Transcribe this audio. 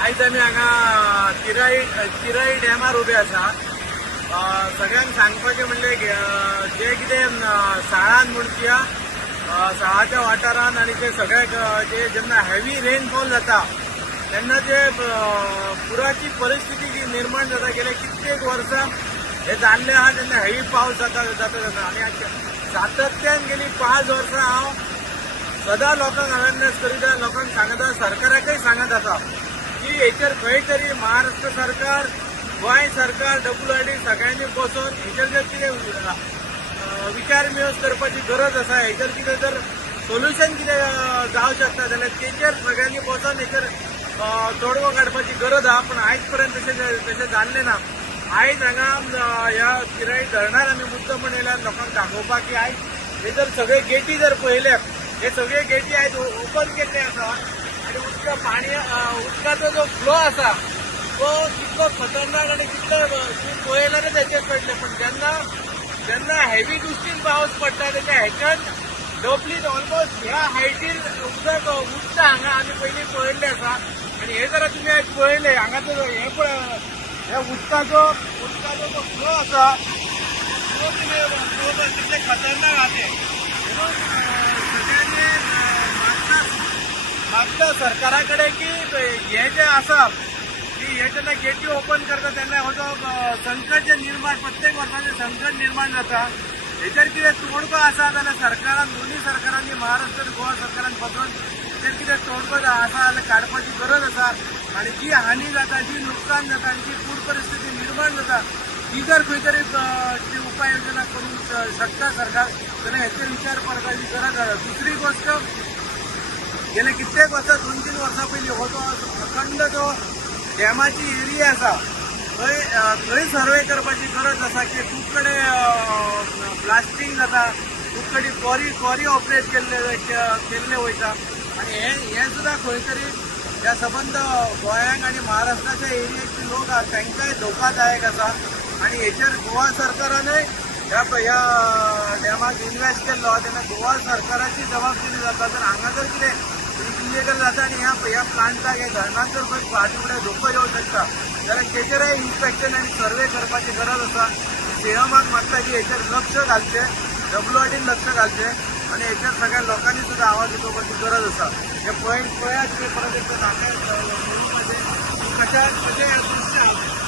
आज आम्ही हांगा तिराई डॅमार उभे आसा। सगळ्यांक सांगपाचें म्हणले जे कितें साळान म्हणटिया साळाच्या वाठारान आनी ते सगळ्याक जे जेन्ना हेवी रेनफॉल जाता तेन्ना जे पुराची परिस्थिती निर्माण जाता गेल्या कित्येक वर्सां हे जाल्ले आहा तेन्ना हेवी पावस जाता आनी सातत्यान गेली 5 वर्सां हांव सदां लोकांक अवेरनेस करीता, लोकांक सांगता, सरकाराकय सांगत आसा की हेचेर खंय तरी महाराष्ट्र सरकार, गोंय सरकार, WRD सगळ्यांनी बसून हेचेर जर कितें विचार विमर्श करपाची गरज आसा, हेचेर कितें जर सोल्युशन कितें जावंक शकता जाल्यार तेचेर सगळ्यांनी बसून हेचेर तोडगो काडपाची गरज आहा। पण आयज पर्यंत तशें जाल्लें ना। आयज हांगा ह्या तिराई धरणार आमी मुद्दम म्हणून येयल्यात लोकांक दाखोवपाक की आयज हे जर सगळे गेटी जर पळयले, हे सगळे गेटी आयज ओपन केल्ले आसा आनी उदकाचो जो फ्लो आसा तो कितलो खतरनाक आनी कितलो पळयल्यारच हेचेर कळटलें। पण जेन्ना हेवी दृश्टीन पावस पडटा तेच्या हेच्यान डबलीन ऑलमोस्ट ह्या हायटीर उदक उठता हांगा आमी पयलीं पळयल्लें आसा। आनी हे जर तुमी आयज पळयले हांगाचो हे पळय ह्या उदकाचो जो फ्लो आसा तो तुमी कितले खतरनाक आहा ते। म्हणून सगळ्यांनी मागता सरकारा कडेन की हे जे आसा की हे जेन्ना गेटी ओपन करता तेन्ना हो जो संकट जे निर्माण प्रत्येक वर्साचें संकट निर्माण जाता हेचेर कितें तोडगो आसा जाल्यार सरकारान दोन्ही सरकारांनी महाराष्ट्र आनी गोवा सरकारान बसून हेचेर कितें तोडगो आसा जाल्यार काडपाची गरज आसा। आनी जी हानी जाता, जी नुकसान जाता आनी जी पूर परिस्थिती निर्माण जाता ती जर खंय तरी उपाय योजना करूंक शकता सरकार जाल्यार हेचेर विचार करपाची गरज आसा। दुसरी गोष्ट गेल्या कित्येक वर्सां 2-3 वर्सां पयलीं हो जो अखंड जो डॅमाची एरिया आसा थंय सर्वे करपाची गरज आसा की खूब कडेन ब्लास्टिंग जाता, खूब कडेन क्वॉरी ऑपरेट केल्ले वयता आनी हे सुद्दां खंय तरी ह्या संबंध गोंयांक आनी महाराष्ट्राच्या एरियेचे लोक आसा तांकांय धोकादायक आसा। आनी हेचेर गोवा सरकारानय ह्या डॅमाक इन्वेस्ट केल्लो तेन्ना गोवा सरकाराची जबाबदारी जाता। जर हांगा जर कितें इल्लिगल जाता आनी ह्या प्लांटाक हे धरणाक जर खंय फाटी फुडें धोको येवंक शकता जाल्यार तेचेरय इन्स्पेक्शन आनी सर्वे करपाची गरज आसा। सीएमाक मागता की हेचेर लक्ष घालचें, WRDन लक्ष घालचें आनी हेचेर सगळ्या लोकांनी सुद्दां आवाज उठोवपाची गरज आसा। हे पळयात की परत एकदां सांगता कशें ह्या दृश्याक